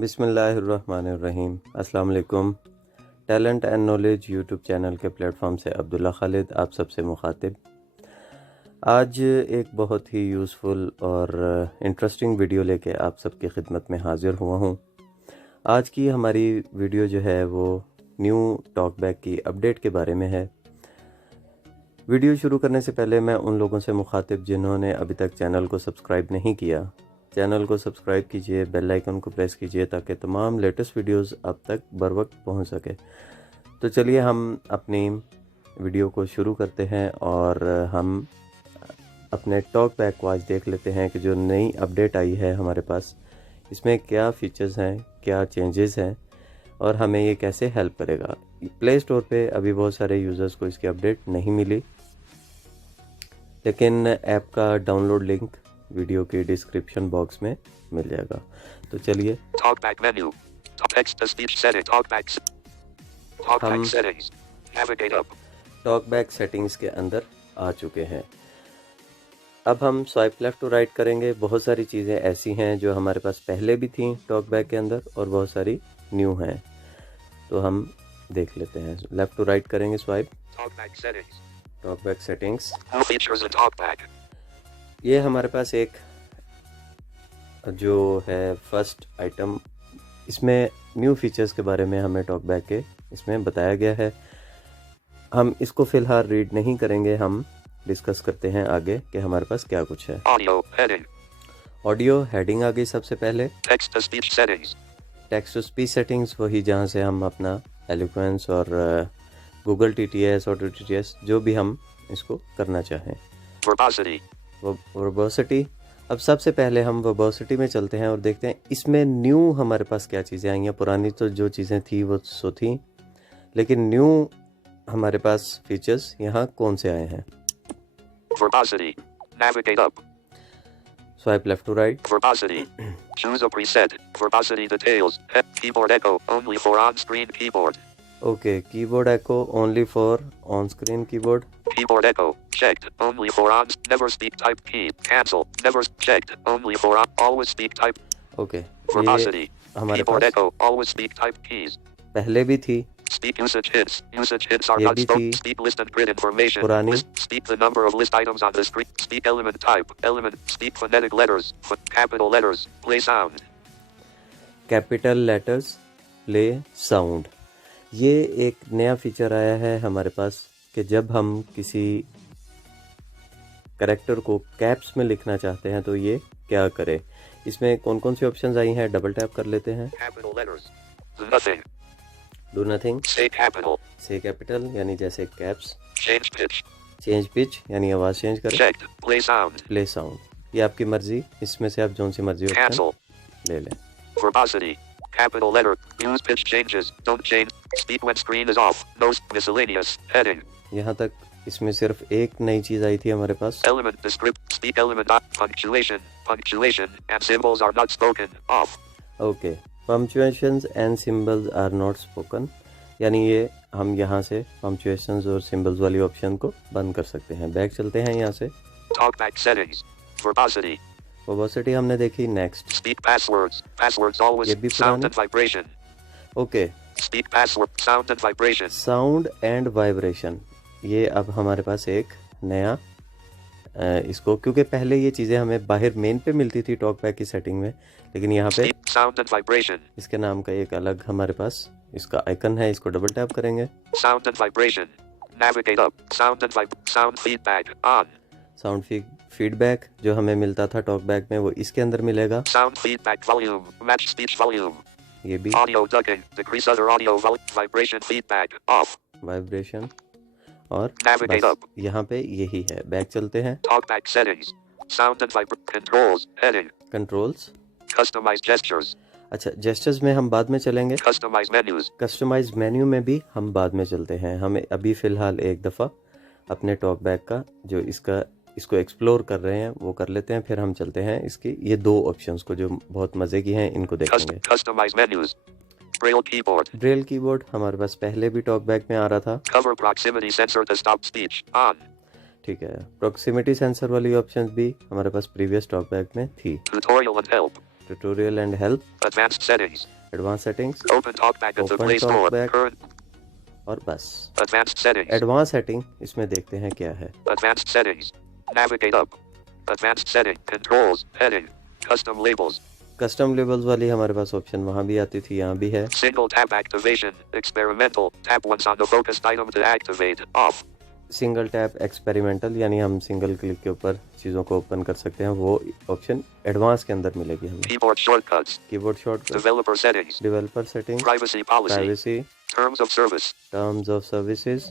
बिस्मिल्लाहिर्रहमानिर्रहीम। अस्सलाम वालेकुम। Talent and knowledge YouTube channel के प्लेटफॉर्म से अब्दुल्ला खालिद आप सबसे मुखातिब। आज एक बहुत ही यूज़फुल और इंटरेस्टिंग वीडियो लेके आप सबकी खिदमत में हाज़िर हुआ हूँ। आज की हमारी वीडियो जो है वो न्यू टॉकबैक की अपडेट के बारे में है। वीडियो शुरू करने से पहले मैं उन लोगों से मुखातिब जिन्होंने अभी तक चैनल को सब्सक्राइब नहीं किया, चैनल को सब्सक्राइब कीजिए, बेल आइकन को प्रेस कीजिए ताकि तमाम लेटेस्ट वीडियोस आप तक बर वक्त पहुँच सके। तो चलिए हम अपनी वीडियो को शुरू करते हैं और हम अपने टॉक बैक को आज देख लेते हैं कि जो नई अपडेट आई है हमारे पास, इसमें क्या फ़ीचर्स हैं, क्या चेंजेस हैं और हमें ये कैसे हेल्प करेगा। प्ले स्टोर पे अभी बहुत सारे यूज़र्स को इसकी अपडेट नहीं मिली, लेकिन ऐप का डाउनलोड लिंक वीडियो के डिस्क्रिप्शन बॉक्स में मिल जाएगा। तो चलिए Talkback menu. Text to speech setting. Talkback settings. Navigate up. Talkback settings के अंदर आ चुके हैं। अब हम स्वाइप लेफ़्ट टू राइट करेंगे। बहुत सारी चीज़ें ऐसी हैं जो हमारे पास पहले भी थी टॉकबैक के अंदर और बहुत सारी न्यू हैं, तो हम देख लेते हैं। लेफ़्ट टू राइट करेंगे swipe. Talkback settings. Talkback settings, New features in Talkback. ये हमारे पास एक जो है फर्स्ट आइटम, इसमें न्यू फीचर्स के बारे में हमें टॉकबैक के इसमें बताया गया है। हम इसको फ़िलहाल रीड नहीं करेंगे, हम डिस्कस करते हैं आगे कि हमारे पास क्या कुछ है। Audio heading. ऑडियो हेडिंग आ गई सबसे पहले। Text to speech settings. Text to speech settings, वही जहाँ से हम अपना एलोक्वेंस और गूगल TTS, ऑटो TTS जो भी हम इसको करना चाहें। Verbosity. वर्बोसिटी, अब सबसे पहले हम वर्बोसिटी में चलते हैं और देखते हैं इसमें न्यू हमारे पास क्या चीज़ें आई हैं। पुरानी तो जो चीज़ें थी वो सो थी, लेकिन न्यू हमारे पास फीचर्स यहाँ कौन से आए हैं। Verbosity. Navigate up. Swipe left to right. Verbosity. Choose a preset. Verbosity details. Keyboard echo only for on-screen keyboard. Okay, keyboard echo only for on screen keyboard. Keyboard echo checked only for on. Never speak type key. Cancel. Never checked only for on. Always speak type. Okay, Verbosity. ये हमारे Keyboard पास echo always speak type keys. पहले भी थी, Speak usage hints. Usage hints are ये not भी spoken. थी Speak list and grid information. पुरानी। Speak the number of list items on the screen. Speak element type. Element. Speak phonetic letters. Capital letters. Play sound. Capital letters, play sound. ये एक नया feature आया है हमारे पास कि जब हम किसी कैरेक्टर को कैप्स में लिखना चाहते हैं तो ये क्या करे। इसमें कौन कौन सी ऑप्शंस आई हैं, डबल टैप कर लेते हैं। Capital letters. Nothing. Do nothing, Say capital. से कैपिटल यानी जैसे caps. Change pitch. Change pitch यानी आवाज़ चेंज करें। Checked. Play sound. Play sound, ये आपकी मर्जी, इसमें से आप जोन सी मर्जी ऑप्शन Cancel. ले लें। Verbosity. Capital letter. Use pitch changes. Don't change. Speak when screen is off. No miscellaneous. Heading. यहाँ तक इसमें सिर्फ एक नई चीज़ आई थी हमारे पास। Element descript. Speak element dot. Punctuation. Punctuation and symbols are not spoken. Off. Okay, punctuations and symbols are not spoken, यानी ये हम यहाँ से पंक्चुएशंस और सिंबल्स वाली ऑप्शन को बंद कर सकते हैं। बैक चलते हैं यहाँ से। Talkback settings. Verbosity. वर्बोसिटी हमने देखी। Next, Speak passwords. Passwords always ये भी sound पुरानी। and vibration. Okay, Speak password. Sound and vibration. Sound and vibration, ये अब हमारे पास एक नया इसको, क्योंकि पहले ये चीज़ें हमें बाहर मेन पे मिलती थी टॉकबैक की सेटिंग में, लेकिन यहाँ पे Speak sound and vibration. इसके नाम का एक अलग हमारे पास इसका आइकन है, इसको डबल टैप करेंगे। Sound and vibration. Navigate up. Sound and sound feedback on. Sound feedback जो हमें मिलता था टॉकबैक में वो इसके अंदर मिलेगा। Sound feedback volume. Match speech volume. ये भी Audio ducking. Decrease other audio vibration feedback. Off. Vibration और Navigate बस up. यहाँ पे यही है। बैक चलते हैं। Talkback settings. Sound and controls. Heading. Controls, Customize gestures. अच्छा जेस्चर्स में हम बाद में चलेंगे। Customize menus. कस्टमाइज मेन्यू में भी हम बाद में चलते हैं। हमें अभी फ़िलहाल एक दफ़ा अपने टॉकबैक का जो इसको एक्सप्लोर कर रहे हैं वो कर लेते हैं, फिर हम चलते हैं इसकी ये दो ऑप्शंस को जो बहुत मज़े की हैं, इनको देखेंगे। Customize menus. Braille keyboard. Braille keyboard हमारे पास पहले भी टॉकबैक में आ रहा था। Cover proximity sensor to stop speech. On. ठीक है, प्रॉक्सिमिटी सेंसर वाली ऑप्शंस भी हमारे पास प्रीवियस टॉकबैक में थी। Tutorial and help. Tutorial and help, Advanced settings. Advance settings, Open TalkBack at the Open Play Store. TalkBack. Current. और बस। Advanced settings. Advance setting इसमें देखते हैं क्या है। Advanced settings. Navigate up. Advanced setting. Controls. Heading. Custom labels. Custom labels वाली हमारे पास option वहाँ भी आती थी, यहाँ भी है। Single tab activation. Experimental. Tap once on the focused item to activate. Off. Single tap experimental, यानी हम सिंगल क्लिक के ऊपर चीज़ों को ओपन कर सकते हैं, वो ऑप्शन एडवांस के अंदर मिलेगी हमें। Keyboard shortcuts. Keyboard shortcut, Developer settings. Developer setting, Privacy policy. Privacy, Terms of service. Terms of services,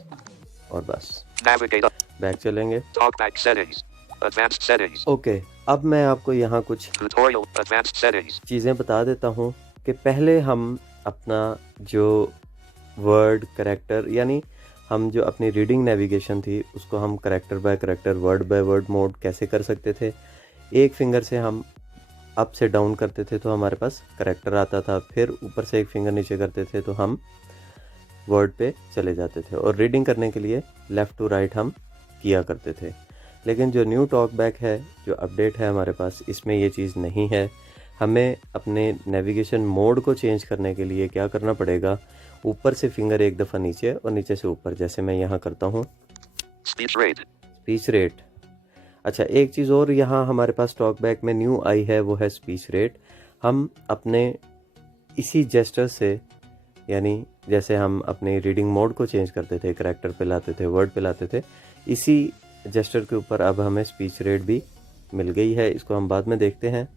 और बस। Navigate up. बैक चलेंगे। TalkBack settings. Advanced settings. Okay, अब मैं आपको यहाँ कुछ Tutorial. Advanced settings. चीज़ें बता देता हूँ कि पहले हम अपना जो वर्ड करेक्टर, यानी हम जो अपनी रीडिंग नेविगेशन थी उसको हम character by character, word by word mode कैसे कर सकते थे। एक फिंगर से हम अप से डाउन करते थे तो हमारे पास करेक्टर आता था, फिर ऊपर से एक फिंगर नीचे करते थे तो हम वर्ड पे चले जाते थे, और रीडिंग करने के लिए लेफ़्ट टू राइट हम किया करते थे। लेकिन जो न्यू टॉकबैक है, जो अपडेट है हमारे पास, इसमें ये चीज़ नहीं है। हमें अपने नेविगेशन मोड को चेंज करने के लिए क्या करना पड़ेगा, ऊपर से फिंगर एक दफ़ा नीचे और नीचे से ऊपर, जैसे मैं यहाँ करता हूँ। Speech rate. Speech rate. अच्छा, एक चीज़ और यहाँ हमारे पास टॉकबैक में न्यू आई है, वो है स्पीच रेट। हम अपने इसी जेस्चर से, यानी जैसे हम अपने रीडिंग मोड को चेंज करते थे, करैक्टर पे लाते थे, वर्ड पे लाते थे, इसी जेस्चर के ऊपर अब हमें स्पीच रेट भी मिल गई है। इसको हम बाद में देखते हैं।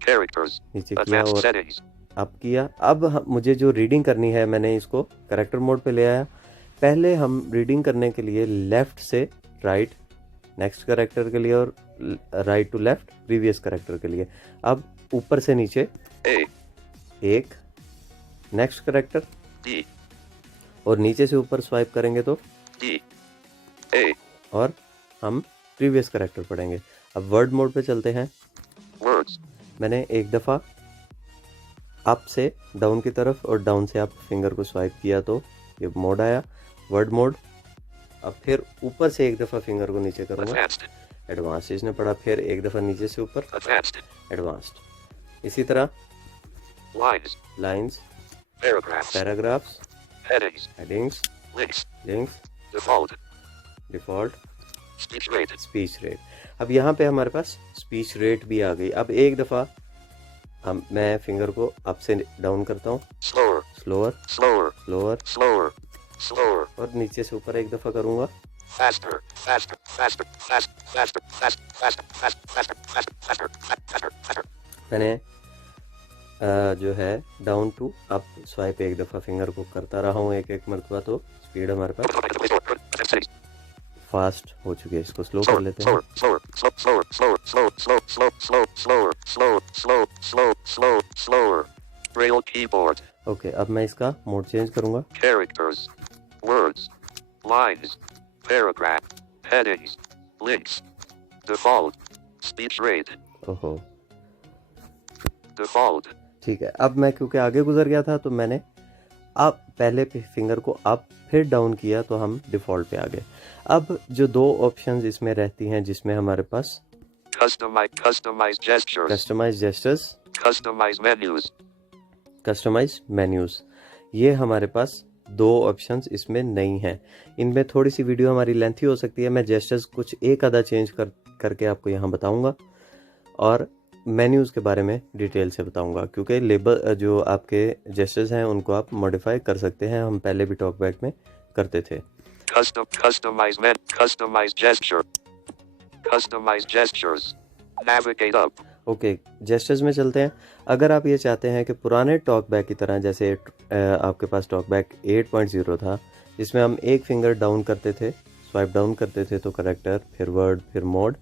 Characters. नीचे किया Advanced और settings. अब किया। अब मुझे जो रीडिंग करनी है, मैंने इसको करेक्टर मोड पे ले आया। पहले हम रीडिंग करने के लिए लेफ़्ट से राइट नेक्स्ट करेक्टर के लिए, और right to left previous character के लिए। अब ऊपर से नीचे A. एक नेक्स्ट करेक्टर, D. और नीचे से ऊपर स्वाइप करेंगे तो D. A. और हम प्रीवियस करेक्टर पढ़ेंगे। अब वर्ड मोड पे चलते हैं। Words. मैंने एक दफ़ा अप से डाउन की तरफ और डाउन से अप फिंगर को स्वाइप किया तो ये मोड आया, वर्ड मोड। अब फिर ऊपर से एक दफ़ा फिंगर को नीचे करूँगा, Advanced. एडवांस इसने पढ़ा, फिर एक दफ़ा नीचे से ऊपर, Advanced. एडवांस्ड। इसी तरह Lines. Lines, Paragraphs. Paragraphs, Headings. Headings, Links. Links, Default. Default, Speech rate. Speech rate. अब यहाँ पे हमारे पास स्पीच रेट भी आ गई। अब एक दफ़ा मैं फिंगर को अप से डाउन करता हूँ, Slower. Slower, Slower. Slower, Slower. Slower. और नीचे से ऊपर एक दफ़ा करूँगा। Faster. Faster. Faster. Faster. Faster. Faster. Faster. Faster. Faster. Faster. Faster. Faster. Faster. मैंने जो है डाउन टू अप स्वाइप एक दफ़ा फिंगर को करता रहा हूँ एक एक मरतबा, तो स्पीड हमारे पास फास्ट हो चुकी है। इसको स्लो कर लेते हैं। Slower. Slower. Slower. Slower. Slower. Slower. Slower. Slower. Slower. Slower. Slower. Slower. Slower. Slower. Braille keyboard. Okay, अब मैं इसका मोड चेंज करूँगा। Characters. Words. Lines. Paragraph. Headings. Links. Default. Speech rate. ओहो, Default. ठीक है। अब मैं क्योंकि आगे गुजर गया था तो मैंने अब पहले फिंगर को अप फिर डाउन किया तो हम डिफ़ॉल्ट पे आ गए। अब जो दो ऑप्शंस इसमें रहती हैं, जिसमें हमारे पास Customize gestures. Customize gestures, Customize menus. Customize menus, ये हमारे पास दो ऑप्शंस इसमें नहीं हैं। इनमें थोड़ी सी वीडियो हमारी लेंथी हो सकती है। मैं जेस्चर्स कुछ एक आधा चेंज करके आपको यहाँ बताऊँगा, और मेन्यूज़ के बारे में डिटेल से बताऊंगा, क्योंकि लेबल जो आपके जेस्चर्स हैं उनको आप मॉडिफाई कर सकते हैं। हम पहले भी टॉकबैक में करते थे। Customize gesture. Customize gestures. Navigate up. Okay, gestures में चलते हैं। अगर आप ये चाहते हैं कि पुराने टॉकबैक की तरह, जैसे आपके पास टॉकबैक 8.0 था, जिसमें हम एक फिंगर डाउन करते थे, स्वाइप डाउन करते थे तो करेक्टर, फिर वर्ड, फिर मोड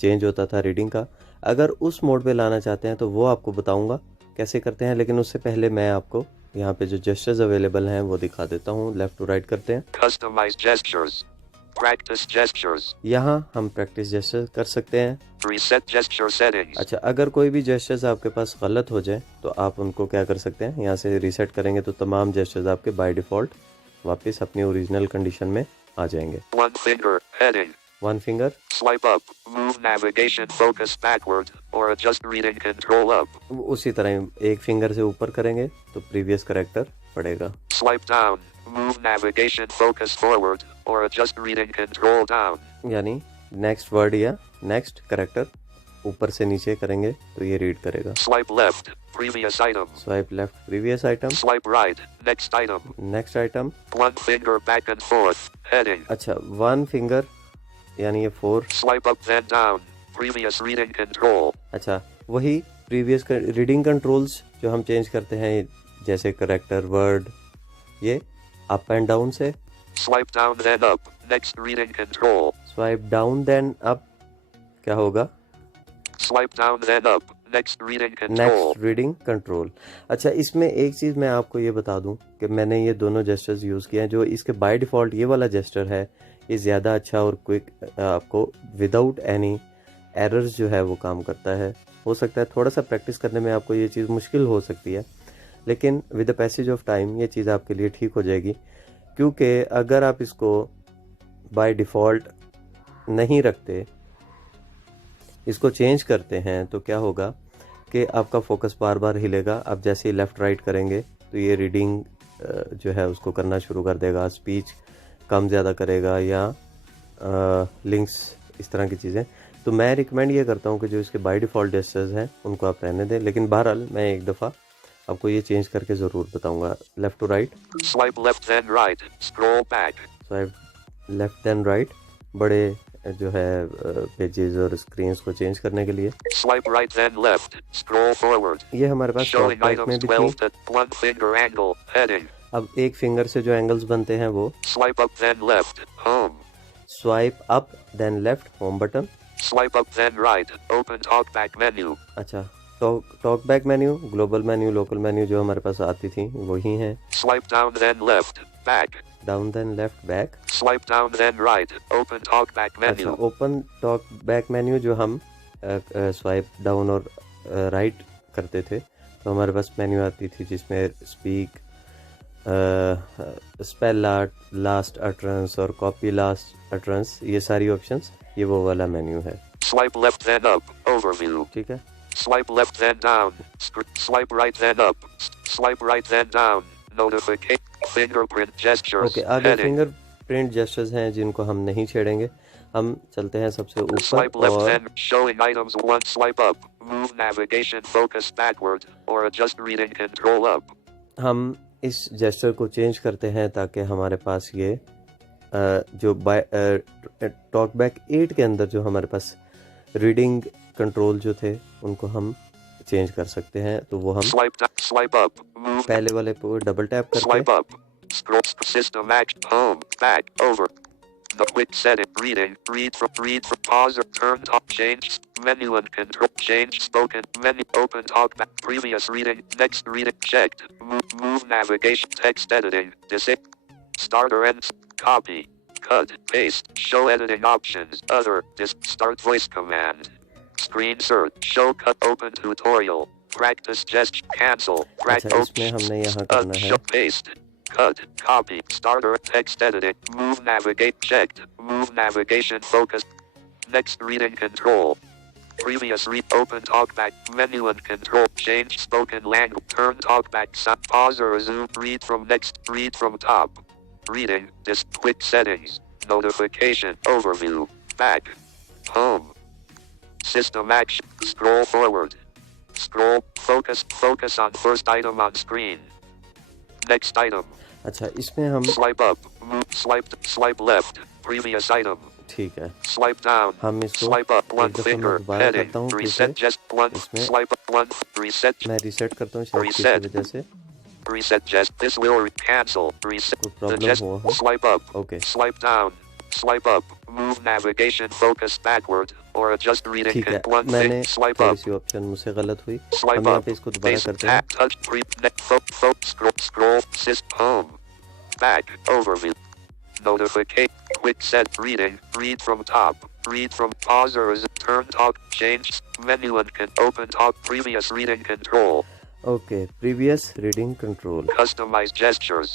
चेंज होता था रीडिंग का। अगर उस मोड पे लाना चाहते हैं तो वो आपको बताऊंगा कैसे करते हैं, लेकिन उससे पहले मैं आपको यहाँ पे जो जेस्चर्स अवेलेबल हैं वो दिखा देता हूँ। लेफ्ट टू राइट करते हैं। Customize gestures. Practice gestures. यहाँ हम प्रैक्टिस जेस्चर कर सकते हैं। Reset gesture settings. अच्छा, अगर कोई भी जेस्चर्स आपके पास गलत हो जाए तो आप उनको क्या कर सकते हैं, यहाँ से रीसेट करेंगे तो तमाम जेस्चर्स आपके बाय डिफ़ॉल्ट वापस अपनी ओरिजिनल कंडीशन में आ जाएंगे। One finger heading. One finger, Swipe up. Move navigation focus backward or adjust reading control up. उसी तरह एक फिंगर से ऊपर करेंगे तो प्रीवियस करेक्टर पड़ेगा। Swipe down. Move navigation focus forward or adjust reading control down. यानी नेक्स्ट वर्ड या नेक्स्ट करेक्टर ऊपर से नीचे करेंगे तो ये रीड करेगा। Swipe left. Previous item. Swipe left previous item, Swipe right. Next item. Next item. One finger back and forth. Heading. अच्छा वन फिंगर यानी ये 4। Swipe up then down. Previous reading control. अच्छा वही प्रीवियस रीडिंग कंट्रोल्स जो हम change करते हैं जैसे करेक्टर वर्ड, ये अप एंड डाउन से। Swipe down then up. Next reading control. Swipe down then up क्या होगा? Swipe down then up. Next reading control. Next reading control. अच्छा इसमें एक चीज़ मैं आपको ये बता दूं कि मैंने ये दोनों जेस्टर्स यूज़ किए हैं। जो इसके बाय डिफ़ॉल्ट ये वाला जेस्टर है ये ज़्यादा अच्छा और क्विक आपको विदाउट एनी एरर्स जो है वो काम करता है। हो सकता है थोड़ा सा प्रैक्टिस करने में आपको ये चीज़ मुश्किल हो सकती है, लेकिन with the passage of time ये चीज़ आपके लिए ठीक हो जाएगी। क्योंकि अगर आप इसको बाय डिफ़ॉल्ट नहीं रखते, इसको चेंज करते हैं तो क्या होगा कि आपका फोकस बार बार हिलेगा। आप जैसे ही लेफ़्ट राइट करेंगे तो ये रीडिंग जो है उसको करना शुरू कर देगा, स्पीच कम ज़्यादा करेगा या लिंक्स इस तरह की चीज़ें। तो मैं रिकमेंड ये करता हूँ कि जो इसके बाय डिफ़ॉल्ट जेस्चर्स हैं उनको आप रहने दें, लेकिन बहरहाल मैं एक दफ़ा आपको ये चेंज करके ज़रूर बताऊँगा। Left to right, Swipe left then right. Scroll back. Swipe left then right, बड़े जो है पेजेस और स्क्रीन्स को चेंज करने के लिए। Swipe right then left. Scroll forward. ये हमारे पास टॉप Showing राइट में items भी थी। 12 to one finger angle. Heading. अब एक फिंगर से जो एंगल्स बनते हैं वो Swipe up then left. Home. Swipe up then left home button. Swipe up then right. Open talkback menu. अच्छा TalkBack menu, global menu, local menu जो हमारे पास आती थी वही हैं। Swipe down then left. Back. Down then left back. Swipe down then right. Open talkback अच्छा menu. Open TalkBack menu जो हम स्वाइप डाउन और राइट करते थे तो हमारे पास मेन्यू आती थी जिसमें speak, spell out, last utterance और कॉपी लास्ट अटरेंस, ये सारी ऑप्शंस, ये वो वाला मेन्यू है। Swipe left then up. Overview. ठीक है। Swipe left then down. Swipe right then up. Swipe right then down. Notification. Fingerprint gestures. Okay आगे Heading. फिंगर प्रिंट जेस्चर्स हैं जिनको हम नहीं छेड़ेंगे। हम चलते हैं सबसे Swipe ऊपर left और then showing items 1. Swipe up. Move navigation focus backward or adjust reading control up. हम इस जेस्चर को चेंज करते हैं ताकि हमारे पास ये जो टॉक बैक 8 के अंदर जो हमारे पास रीडिंग कंट्रोल जो थे उनको हम चेंज कर सकते हैं। तो वो हम Swipe up. Move. पहले वाले पे डबल टैप Swipe करके up. Scroll. System action. Home. Back. Over. The quick setting. Reading. Read from pause or turn top. Change. Menu and control. Change spoken. Menu. Open talk back. Previous reading. Next reading. Checked. Move navigation. Text editing. Disable. Starter ends. Copy. Cut. Paste. Show editing options. Other. Start voice command. Screen search. Show cut. Open tutorial. Practice gesture. Cancel. अच्छा इसमें हमने यहाँ करना है Show paste. Cut. Copy. Starter. Text editing. Move navigate. Checked. Move navigation focus. Next reading control. Previous read. Open talkback. Menu and control. Change spoken language. Turn talkback. Pause or resume. Read from next. Read from top. Reading. Quick settings. Notification. Overview. Back. Home. System action. Scroll forward. Scroll. Focus on first item on screen. Next item. अच्छा इसमें हम Swipe up. Move. Swipe left. Previous item. ठीक है Swipe down. हम इसको Swipe up. One एक दफ़ा finger. मैं दोबारा Heading. करता हूँ Reset. क्योंकि Just one. इसमें Swipe up. One. Reset. मैं रीसेट करता हूँ शायद Reset. किसी वजह से Reset. Just. This will cancel. Reset. कोई The प्रॉब्लम just. हुआ हो। Swipe up. Okay Swipe down. Swipe up. Move navigation focus backward or adjust reading. ठीक है One मैंने thing. Swipe थोड़ी up. सी ऑप्शन मुझसे गलत हुई। Swipe हम यहाँ up. पे इसको दोबारा Face करते हैं। tap touch pre net scroll system home back overview notification quick set reading read from top read from pause or turn talk change menu and can open talk previous reading control okay previous reading control. customize gestures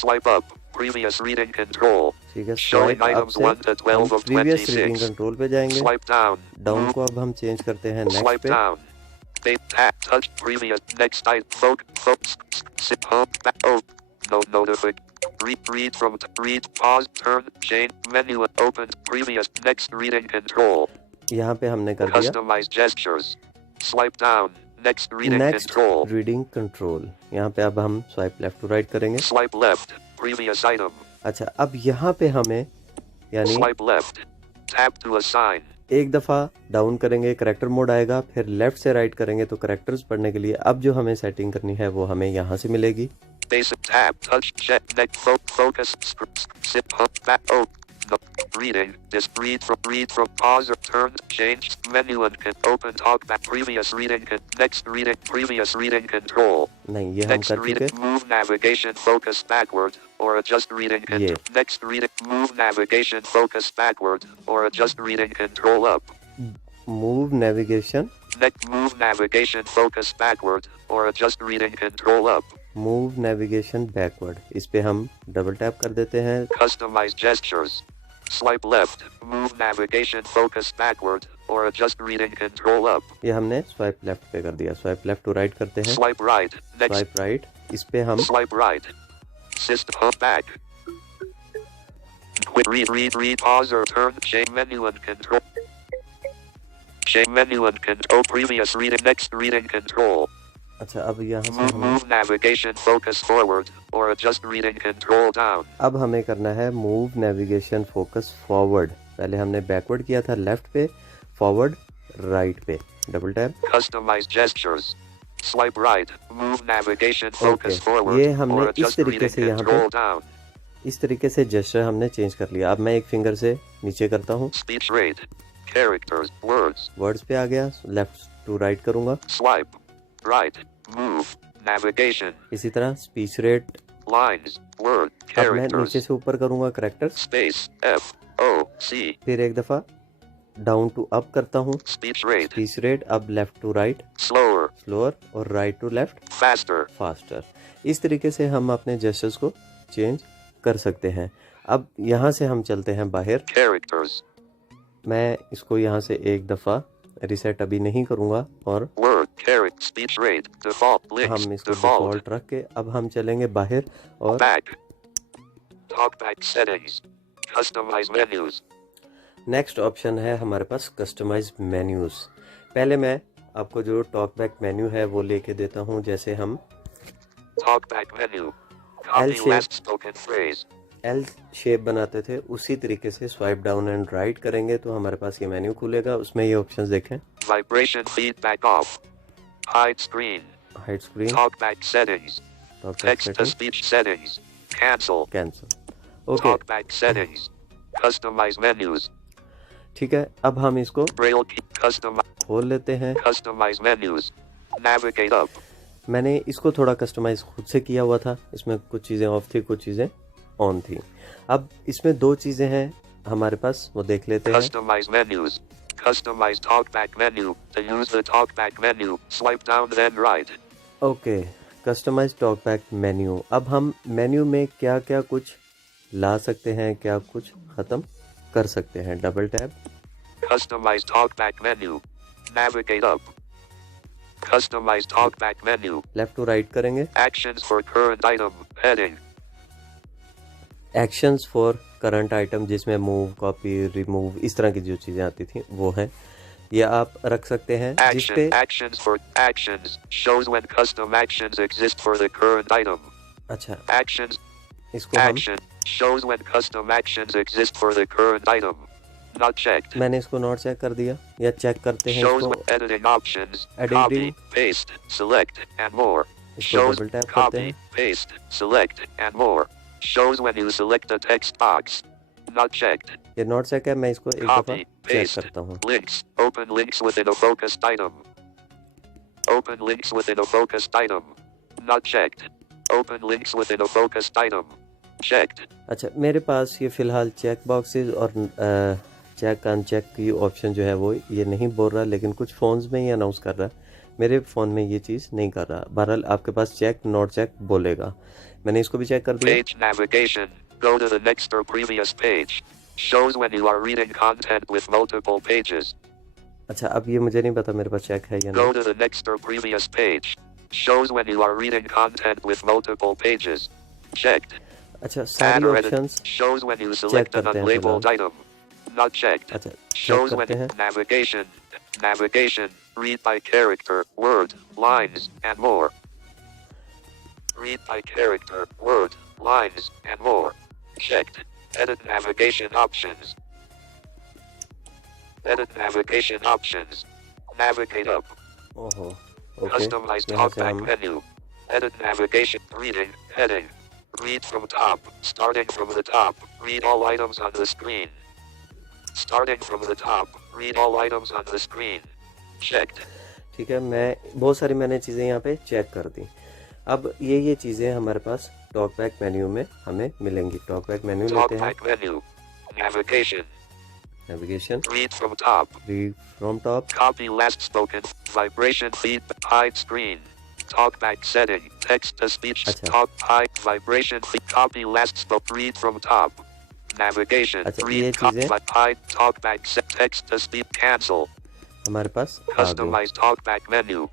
swipe up previous reading control ठीक है, Showing swipe up items से 1 to हम 12 of previous reading 26. Control पे जाएंगे। Swipe down. Down Move. को अब हम change करते हैं नेक्स्ट Swipe पे। down. Tap. Touch. Previous. Next item. Focus. Sit. Home. Back. Oh. No. Notific. Read from. Read. Pause. Turn. Change. Menu. Open. Previous. Next reading control. यहाँ पे हमने कर दिया Customize gestures. Swipe down. Next reading next control. Reading control. यहाँ पे अब हम swipe left to right करेंगे। Swipe left. Previous item. अच्छा, अब यहाँ पे हमें यानी Swipe left. Tap to assign. एक दफ़ा डाउन करेंगे करेक्टर मोड आएगा, फिर लेफ्ट से राइट करेंगे तो करेक्टर्स पढ़ने के लिए अब जो हमें सेटिंग करनी है वो हमें यहाँ से मिलेगी। Basic tab. Touch. Check. Next. Focus. Sit. Home. Back. Oh. No. Reading. Just read from pause or turn. Change. Menu and can open talk back. Previous reading. Next reading. Previous reading control. नहीं, ये हम Next कर चुके। reading. Move navigation. Focus backward or adjust reading. Yeah. Next reading. Move navigation. Focus backward or adjust reading control up. Move navigation, Next. Move navigation. Focus backward or adjust reading control up. Move navigation backward, इस पे हम double tap कर देते हैं। Customize gestures. Swipe left. Move navigation. Focus backward or adjust reading control up. ये हमने swipe left पे कर दिया। स्वाइप लेफ्ट टू राइट करते हैं। Swipe right. Next. Swipe right, इस पे हम Swipe right. System home back. Quit. Read. Pause or turn. Change menu and control. Change menu and control. Previous reading. Next reading control. अच्छा, अब यहाँ से Move, हमें move navigation. Focus forward or adjust reading control down. अब हमें करना है move navigation focus forward. पहले हमने बैकवर्ड किया था लेफ्ट पे, फॉरवर्ड राइट पे, double tap. Customize gestures. Swipe right. Move navigation. Focus Okay. forward ये हमने or इस adjust तरीके reading से यहाँ पे control down. इस तरीके से जेस्चर हमने चेंज कर लिया। अब मैं एक फिंगर से नीचे करता हूँ, Speech rate. Characters. Words. Words पे आ गया, लेफ्ट टू राइट करूंगा। Swipe. Right. Move. Navigation. इसी तरह स्पीच रेट, Lines. Word. अब मैं नीचे Characters. से ऊपर करूंगा characters, Space. F. O. C. फिर एक दफ़ा डाउन टू अप करता हूँ। Speech rate. स्पीच रेट अब left to right, Slower. Slower, और right to left, Faster. Faster. इस तरीके से हम अपने जेस्चर्स को चेंज कर सकते हैं। अब यहाँ से हम चलते हैं बाहर। Characters. मैं इसको यहाँ से एक दफ़ा रिसेट अभी नहीं करूँगा और Word. Character. Speech rate. Default. Links. हम इसको Default. डिफ़ॉल्ट रख के अब हम चलेंगे बाहर और Back. Talkback settings. Customize menus. Next option है हमारे पास कस्टमाइज मेन्यूज़। पहले मैं आपको जो टॉकबैक मेन्यू है वो लेके देता हूँ। जैसे हम Talkback menu. Copy shape. last spoken phrase. L shape बनाते थे, उसी तरीके से स्वाइप डाउन एंड राइट करेंगे तो हमारे पास ये मेन्यू खुलेगा। उसमें ये ऑप्शंस देखें, Vibration feedback off. Hide screen. Hide screen, Talkback settings. Talkback Text to setting, speech settings. Cancel. Cancel. Okay, Talkback settings. Customize menus. ठीक है, अब हम इसको Braille key. खोल लेते हैं। Customize menus. Navigate up. मैंने इसको थोड़ा कस्टमाइज खुद से किया हुआ था, इसमें कुछ चीज़ें ऑफ थी, कुछ चीज़ें ऑन थी। अब इसमें दो चीज़ें हैं हमारे पास, वो देख लेते हैं। Customize menus. Customize talkback menu. To use the talkback menu, swipe down then right. Okay, customize TalkBack menu. अब हम मेन्यू में क्या क्या कुछ ला सकते हैं, क्या कुछ ख़त्म कर सकते हैं। Double tap, Customize talkback menu. Navigate up. Customize talkback menu. Left to right करेंगे। Actions for current item. Heading. Actions for current item, जिसमें मूव, कॉपी, रिमूव, इस तरह की जो चीज़ें आती थी वो हैं, ये आप रख सकते हैं। जिस पे Actions for actions. Shows when custom actions exist for the current item. अच्छा, Actions. इसको हम Action. Shows when custom actions exist for the current item. Not checked. मैंने इसको नॉट चेक कर दिया, या चेक करते हैं Shows इसको। when editing options. Editing. Copy, paste, select, and more. इसको Shows डबल टैप करते copy, हैं। paste, select, and more. Shows when you select a text box. Not checked. ये नॉट चेक है, मैं इसको एक दफ़ा Copy, चेक paste, करता हूँ। links. Open links within a focused item. Open links within a focused item. Not checked. Open links within a focused item. Checked. अच्छा, मेरे पास ये फ़िलहाल चेक बॉक्सेस और चेक अनचेक की ऑप्शन जो है वो ये नहीं बोल रहा, लेकिन कुछ फ़ोन्स में ये अनाउंस कर रहा है। मेरे फ़ोन में ये चीज़ नहीं कर रहा। बहरहाल आपके पास चेक नॉट चेक बोलेगा। मैंने इसको भी चेक कर दिया। Page navigation. Go to the next or previous page. Shows when you are reading content with multiple pages. अच्छा, अब ये मुझे नहीं पता मेरे पास चेक है या Go नहीं। to the next or previous page. Shows when you are reading content with multiple pages. Checked. अच्छा, Add सारी or edit. Options Shows when you check select an करते हैं unlabeled फिलहाल। item. Not checked. अच्छा, check Shows when करते हैं। navigation. Navigation. Read by character, word, lines, and more. Read by character, word, lines, and more. Checked. Edit navigation options. Edit navigation options. Navigate up. ओहो, okay, Customize यहाँ से talkback हम menu. Edit navigation. Reading. Heading. Read from top. Starting from the top. Read all items on the screen. Starting from the top. Read all items on the screen. Checked. ठीक है, मैं बहुत सारी मैंने चीज़ें यहाँ पे चेक कर दी। अब ये चीज़ें हमारे पास टॉकबैक मेन्यू में हमें मिलेंगी। टॉकबैक मेन्यू लेते हैं, Talkback menu. Navigation. Navigation, Read from top. Read from top, Copy last spoken. Vibration feed. Hide screen. Talkback setting. Text to speech. अच्छा। Talk hide. Vibration feed. Copy last spoke. Read from top. Navigation. अच्छा, ये Read copy. चीज़ें Hide. Talkback set. Text to speech. Cancel. हमारे पास आ गई। Customize talkback menu.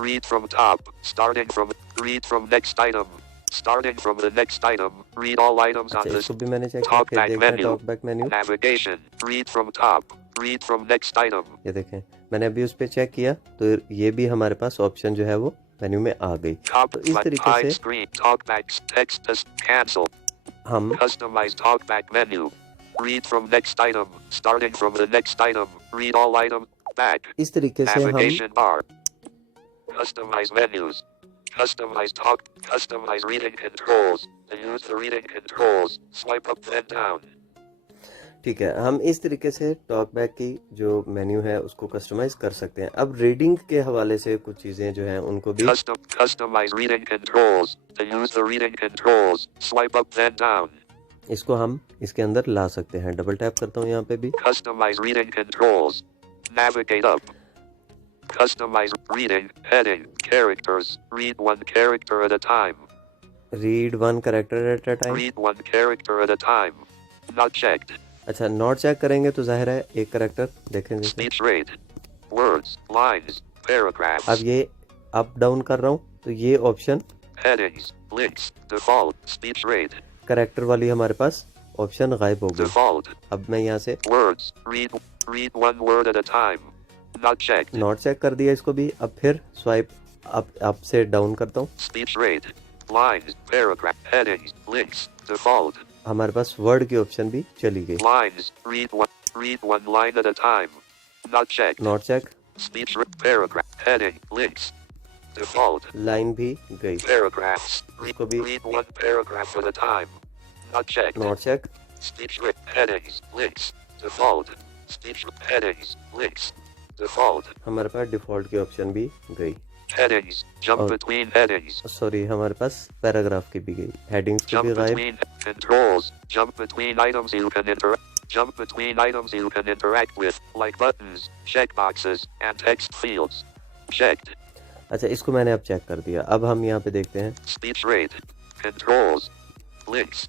Read from top. Starting from. Read from next item. Starting from the next item. Read all items on अच्छा, the इसको भी मैंने check किया। फिर talkback देखते हैं menu. Talkback menu. Navigation. Read from top. Read from next item. ये देखें, मैंने अभी उस पर चेक किया तो ये भी हमारे पास ऑप्शन जो है वो मेन्यू में आ गई। तो Copy. इस तरीके Hide से screen. Talkback. Text to cancel. हम Customize talkback menu. Read from next item. Starting from the next item. Read all items. Back. इस तरीके से हम Navigation bar. Customize menus. Customize talk. Customize reading controls. To use the reading controls, swipe up then down. ठीक है, हम इस तरीके से टॉकबैक की जो मेन्यू है उसको कस्टमाइज कर सकते हैं। अब रीडिंग के हवाले से कुछ चीज़ें जो हैं उनको भी Customize reading controls. To use the reading controls, swipe up then down. इसको हम इसके अंदर ला सकते हैं। डबल टैप करता हूँ यहाँ पे भी। Customize reading controls. Navigate up. Customize reading, heading, characters. Read one character at a time. Read one character at a time. Read one character at a time. Not checked. अच्छा, not check करेंगे तो जाहिर है एक character देखेंगे। Speech rate. Words, lines, paragraphs. अब ये up down कर रहा हूँ तो ये option Headings, links, default, speech rate, character वाली हमारे पास ऑप्शन गायब हो गई। default, अब मैं यहाँ से words, read one word at a time. Not checked. Not check कर दिया इसको भी। अब फिर स्वाइप अप से डाउन करता हूँ। Speech rate, lines, paragraph, headings, links, default, हमारे पास वर्ड की ऑप्शन भी चली गई। lines, read one line at a time. Not checked. Not check, Speech rate, paragraph, heading, links, default, line भी गई। paragraphs, इसको भी read one paragraph at a time. Not checked. Not check, Speech rate, headings, links, default, speech headings, links, default, हमारे पास default की option भी गई। headings, jump Oh. between headings, sorry, हमारे पास paragraph की भी गई। हेडिंग्स की jump भी गायब। between controls, jump between items you can jump between items you can interact with, like buttons, checkboxes, and text fields. Checked. अच्छा, इसको मैंने अब चेक कर दिया। अब हम यहाँ पे देखते हैं। Speech rate, controls, links,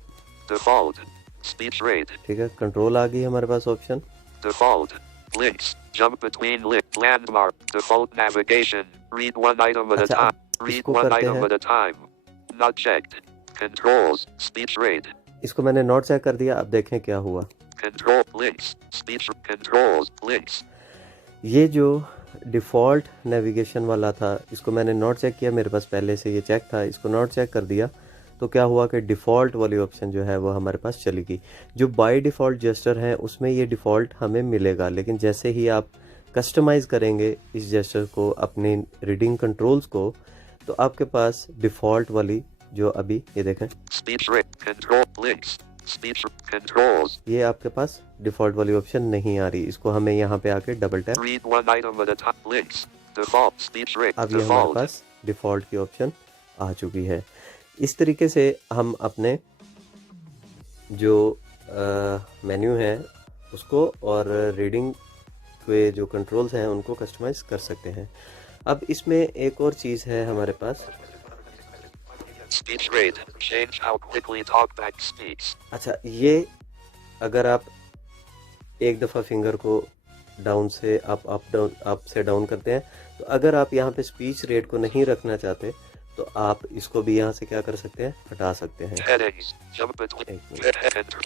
default, speech rate, ठीक है, कंट्रोल आ गई हमारे पास option. default, links, jump between landmark, default navigation, read one item at a अच्छा, time, अब read इसको one करते item हैं। at a time. Not checked. Controls, speech rate, इसको मैंने नॉट चेक कर दिया। अब देखें क्या हुआ। control, links, speech, controls, links, ये जो डिफ़ॉल्ट नेविगेशन वाला था इसको मैंने नॉट चेक किया। मेरे पास पहले से ये चेक था, इसको नॉट चेक कर दिया तो क्या हुआ कि डिफ़ॉल्ट वाली ऑप्शन जो है वो हमारे पास चली गई। जो बाय डिफ़ॉल्ट जेस्चर है उसमें ये डिफ़ॉल्ट हमें मिलेगा, लेकिन जैसे ही आप कस्टमाइज़ करेंगे इस जेस्चर को, अपने रीडिंग कंट्रोल्स को, तो आपके पास डिफ़ॉल्ट वाली जो अभी ये देखें, speech rate, control, links, speech controls, ये आपके पास डिफ़ॉल्ट वाली ऑप्शन नहीं आ रही। इसको हमें यहाँ पे आके double tap, read one item at a time, links, default, speech rate, अब ये हमारे default, पास डिफ़ॉल्ट की ऑप्शन आ चुकी है। इस तरीके से हम अपने जो मेन्यू है उसको और रीडिंग के जो कंट्रोल्स हैं उनको कस्टमाइज़ कर सकते हैं। अब इसमें एक और चीज़ है हमारे पास, Speech rate. Change how quickly TalkBack speaks. अच्छा, ये अगर आप एक दफ़ा फिंगर को डाउन से अप से डाउन करते हैं, तो अगर आप यहाँ पे स्पीच रेट को नहीं रखना चाहते तो आप इसको भी यहाँ से क्या कर सकते हैं, हटा सकते हैं। Headings. Jump between.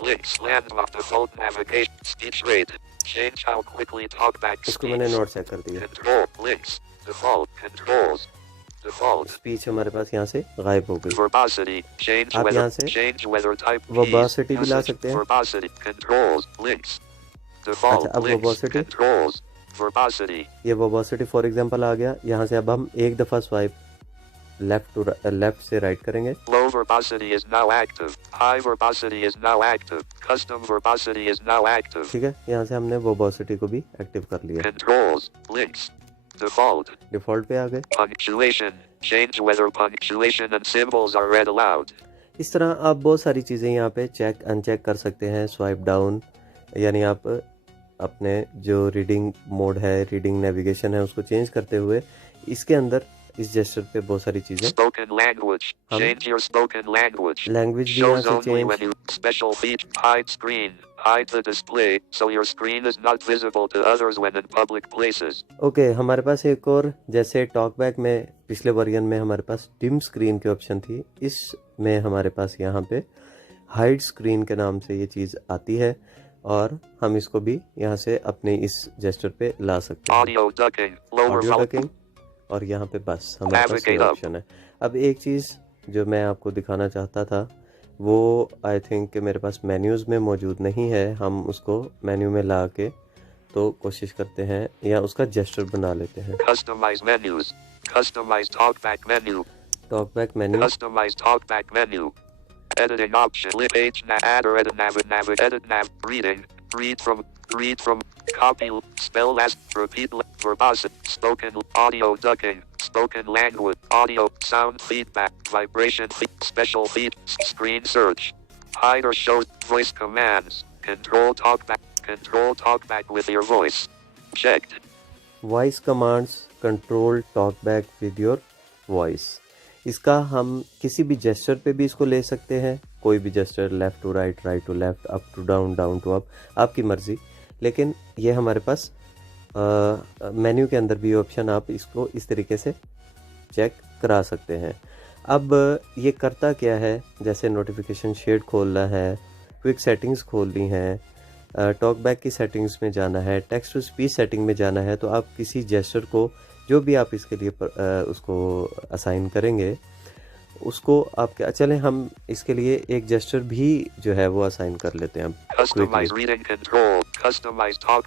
Links. Landmark. Default navigation. Speech rate. Change how quickly TalkBack इसको मैंने speaks. नोट चेक कर दिया। Control. Links. Default. Controls. Default. Speech हमारे पास यहाँ से गायब हो गई। Verbosity. Change आप weather. यहाँ से Change weather type. verbosity भी ला Usage. सकते हैं। Verbosity. Controls. Links. Default. अच्छा, अब Links. verbosity? Controls. Verbosity. ये वर्बोसिटी फॉर एग्जांपल आ गया। यहाँ से अब हम एक दफ़ा स्वाइप लेफ्ट से राइट करेंगे। Low verbosity is now active. High verbosity is now active. Custom verbosity is now active. ठीक है, यहाँ से हमने वर्बोसिटी को भी एक्टिव कर लिया। Controls. Links. Default. डिफ़ॉल्ट पे आ गए। Punctuation. Change whether punctuation and symbols are read aloud. इस तरह आप बहुत सारी चीज़ें यहाँ पे चेक अनचेक कर सकते हैं। स्वाइप डाउन यानी आप अपने जो रीडिंग मोड है, रीडिंग नेविगेशन है, उसको चेंज करते हुए इसके अंदर इस जेस्चर पे बहुत सारी चीज़ें। Spoken language. Change your spoken language. Language भी यहाँ Shows से only when change. you special feature. Hide screen. Hide the display so your screen is not visible to others when in public places. Okay, हमारे पास एक और, जैसे talkback में पिछले version में हमारे पास डिम स्क्रीन की ऑप्शन थी, इसमें हमारे पास यहाँ पे हाइड स्क्रीन के नाम से ये चीज़ आती है और हम इसको भी यहाँ से अपने इस जेस्चर पे ला सकते हैं। Audio ducking. Lower audio volume. Ducking, और यहाँ पे बस हमारे पास ये Navigate up. ऑप्शन है। अब एक चीज़ जो मैं आपको दिखाना चाहता था वो आई थिंक कि मेरे पास मेन्यूज़ में मौजूद नहीं है। हम उसको मेन्यू में ला के तो कोशिश करते हैं या उसका जेस्चर बना लेते हैं। Customize menus. Customize talkback menu. Talkback menu, Customize talkback menu. Editing option. Page add or edit edit reading. Read from. Copy. Spell last. Repeat. Verbosity. Spoken. Audio ducking. Spoken language. Audio. Sound feedback. Vibration. Special feed. Screen search. Hide or show. Voice commands. Control talkback. Control talkback with your voice. Checked. Voice commands, control talkback with your voice. इसका हम किसी भी gesture पे भी इसको ले सकते हैं, कोई भी gesture, left to right, right to left, up to down, down to up, आपकी मर्ज़ी। लेकिन ये हमारे पास मेन्यू के अंदर भी ऑप्शन, आप इसको इस तरीके से चेक करा सकते हैं। अब ये करता क्या है, जैसे नोटिफिकेशन शेड खोलना है, क्विक सेटिंग्स खोलनी है, टॉकबैक की सेटिंग्स में जाना है, टेक्स्ट टू स्पीच सेटिंग में जाना है, तो आप किसी जेस्चर को जो भी आप इसके लिए उसको असाइन करेंगे उसको आप क्या, चलें हम इसके लिए एक जेस्चर भी जो है वो असाइन कर लेते हैं। Customize reading control. Customize talk.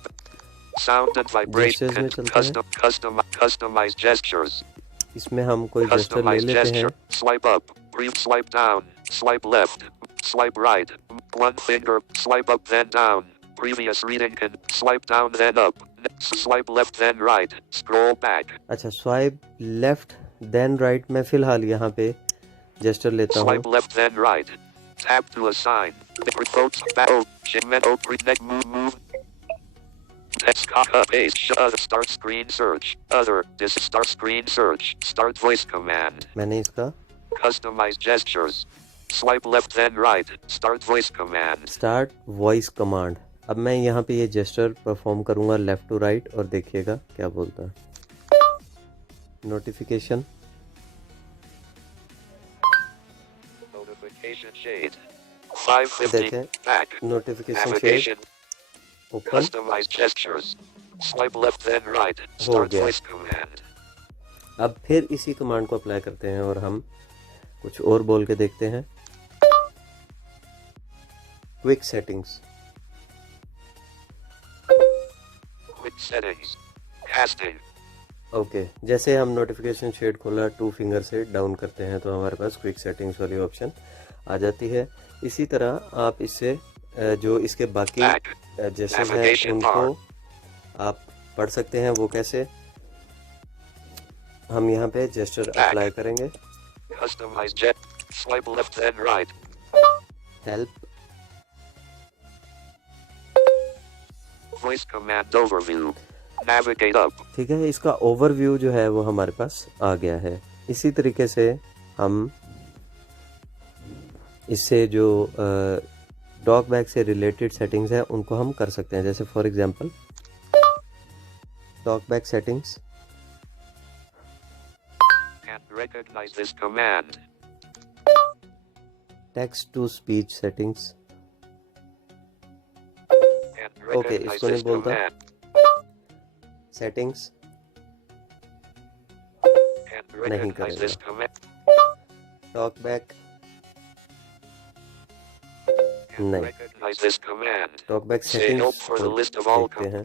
Sound and vibration. Gestures में चलते हैं। Customize gestures. इसमें हम कोई जेस्चर ले Customize लेते हैं। gesture. Swipe up. Swipe down. Swipe left. Swipe right. One finger. Swipe up then down. Previous reading can swipe down then up. Swipe left then right. Scroll back. अच्छा, swipe left then right, मैं फ़िलहाल यहाँ पे gesture लेता हूँ। Swipe left then right. Tap to assign. Remote battle. Move. Text paste. Start screen search. Other. Start screen search. Start voice command. मैंने इसका Customize gestures. Swipe left then right. Start voice command. Start voice command. अब मैं यहाँ पे ये gesture perform करूँगा left to right और देखिएगा क्या बोलता है। Notification, Notification shade. 550. देखें, Back. Notification shade Navigation. Open Customize gestures. Swipe left then right. हो Start गया। voice command. अब फिर इसी कमांड को अप्लाई करते हैं और हम कुछ और बोल के देखते हैं। Quick settings, Quick settings. Casting. Okay, जैसे हम नोटिफिकेशन शेड खोला, टू फिंगर से डाउन करते हैं तो हमारे पास क्विक सेटिंग्स वाली ऑप्शन आ जाती है। इसी तरह आप इससे जो इसके बाकी Back. जैसे हैं Navigation उनको आप पढ़ सकते हैं। वो कैसे, हम यहाँ पे जेस्चर अप्लाई करेंगे। Customize jet. Swipe left then right. Help, Voice command overview. Navigate up. ठीक है, इसका ओवरव्यू जो है वो हमारे पास आ गया है। इसी तरीके से हम इससे जो टॉक बैक से रिलेटेड सेटिंग्स हैं उनको हम कर सकते हैं। जैसे for example talk back settings, And recognize this command. Text to speech settings. And okay, recognize इसको नहीं this बोलता। command. सेटिंग्स And नहीं recognize this करेगा। command. टॉक बैक And नहीं। recognize this command. Talk back Say help settings for the list of all देखते हैं।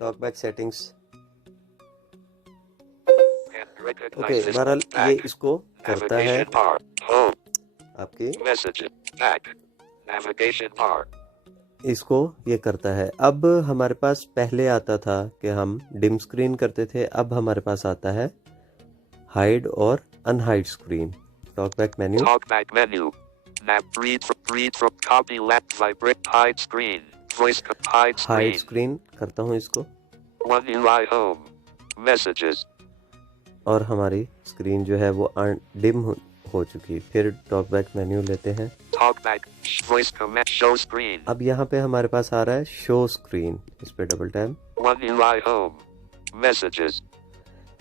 Talk back settings. And okay, recognize this बहरहाल ये back. इसको करता है Navigation bar. Home. आपकी, Messages. Back. Navigation bar. इसको ये करता है। अब हमारे पास पहले आता था कि हम डिम स्क्रीन करते थे, अब हमारे पास आता है हाइड और unhide screen. Talk back menu, Talkback menu. Read from copy left vibrate hide screen. Voice hide hide screen. Screen करता हूँ इसको One UI home. Messages. और हमारी स्क्रीन जो है वो डिम हो चुकी। फिर टॉक बैक मेन्यू लेते हैं। Talkback. Voice command show screen. अब यहाँ पे हमारे पास आ रहा है शो स्क्रीन, इस पे double tap. One UI home. Messages.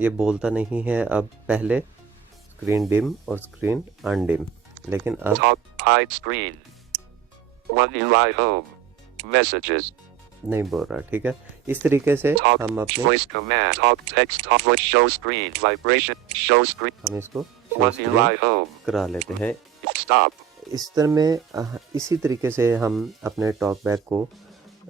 ये बोलता नहीं है अब, पहले स्क्रीन डिम और स्क्रीन अनडिम, लेकिन अब Talk hide screen. One UI home. Messages. नहीं बोल रहा। ठीक है, इस तरीके से Talk हम अपने voice command. Talk text talk voice show screen. Vibration show screen. हम इसको show One screen UI home. करा लेते हैं। Stop. इस तरह में इसी तरीके से हम अपने टॉक बैक को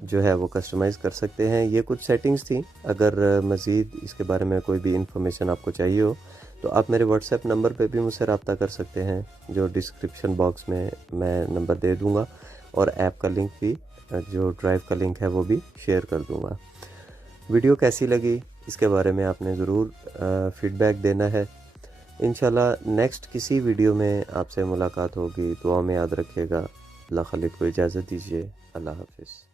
जो है वो कस्टमाइज़ कर सकते हैं। ये कुछ सेटिंग्स थी। अगर मज़ीद इसके बारे में कोई भी इंफॉर्मेशन आपको चाहिए हो तो आप मेरे व्हाट्सएप नंबर पे भी मुझसे रब्ता कर सकते हैं, जो डिस्क्रिप्शन बॉक्स में मैं नंबर दे दूंगा, और ऐप का लिंक भी, जो ड्राइव का लिंक है वो भी शेयर कर दूंगा। वीडियो कैसी लगी इसके बारे में आपने ज़रूर फीडबैक देना है। इंशाल्लाह नेक्स्ट किसी वीडियो में आपसे मुलाकात होगी। दुआ में याद रखिएगा। अल्लाह खालिद को इजाज़त दीजिए। अल्लाह हाफिज़।